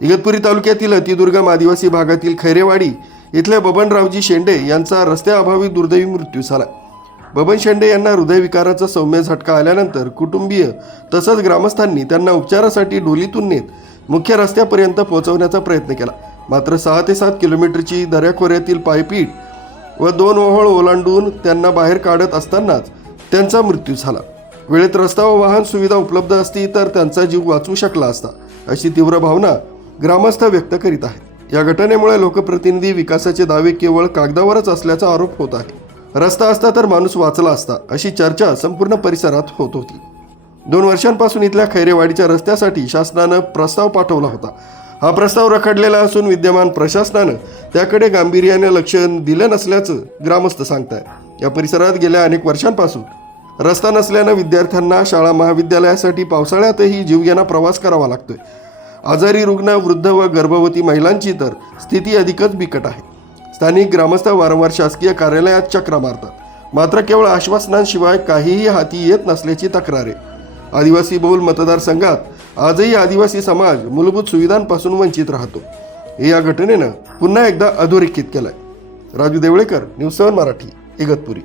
इगतपुरी तालुक्यातील अतिदुर्गम आदिवासी भागातील खैरेवाडी इथल्या बबनरावजी शेंडे यांचा रस्त्याअभावी दुर्दैवी मृत्यू झाला। बबन शेंडे यांना हृदयविकाराचा सौम्य झटका आल्यानंतर कुटुंबीय तसंच ग्रामस्थांनी त्यांना उपचारासाठी डोलीतून नेत मुख्य रस्त्यापर्यंत पोहोचवण्याचा प्रयत्न केला। मात्र 6 ते 7 किलोमीटरची दऱ्याखोऱ्यातील पायपीट व 2 ओहोळ ओलांडून त्यांना बाहेर काढत असतानाच त्यांचा मृत्यू झाला। वेळेत रस्ता व वाहन सुविधा उपलब्ध असती तर त्यांचा जीव वाचू शकला असता, अशी तीव्र भावना ग्रामस्थ व्यक्त करीत आहेत। या घटनेमुळे लोकप्रतिनिधी विकासाचे दावे केवळ कागदावरच असल्याचा आरोप होत आहे। रस्ता असता तर माणूस वाचला असता, अशी चर्चा संपूर्ण परिसरात होत होती। 2 वर्षांपासून इथल्या खैरेवाडीच्या रस्त्यासाठी शासनानं प्रस्ताव पाठवला होता। हा प्रस्ताव रखडलेला असून विद्यमान प्रशासनानं त्याकडे गांभीर्याने लक्ष दिलं नसल्याचं ग्रामस्थ सांगतायत। या परिसरात गेल्या अनेक वर्षांपासून रस्ता नसल्यानं विद्यार्थ्यांना शाळा महाविद्यालयासाठी पावसाळ्यातही जीवघेणा प्रवास करावा लागतोय। आजारी रुग्ण, वृद्ध व गर्भवती महिलांची तर स्थिती अधिकच बिकट आहे। स्थानिक ग्रामस्थ वारंवार शासकीय कार्यालयात चक्रा मारतात, मात्र केवळ आश्वासनांशिवाय काहीही हाती येत नसल्याची तक्रार आहे। आदिवासी बहुल मतदारसंघात आजही आदिवासी समाज मूलभूत सुविधांपासून वंचित राहतो। या घटनेनं पुन्हा एकदा अधोरेखित केलंय। राजू देवळेकर, न्यूज 7 मराठी, इगतपुरी।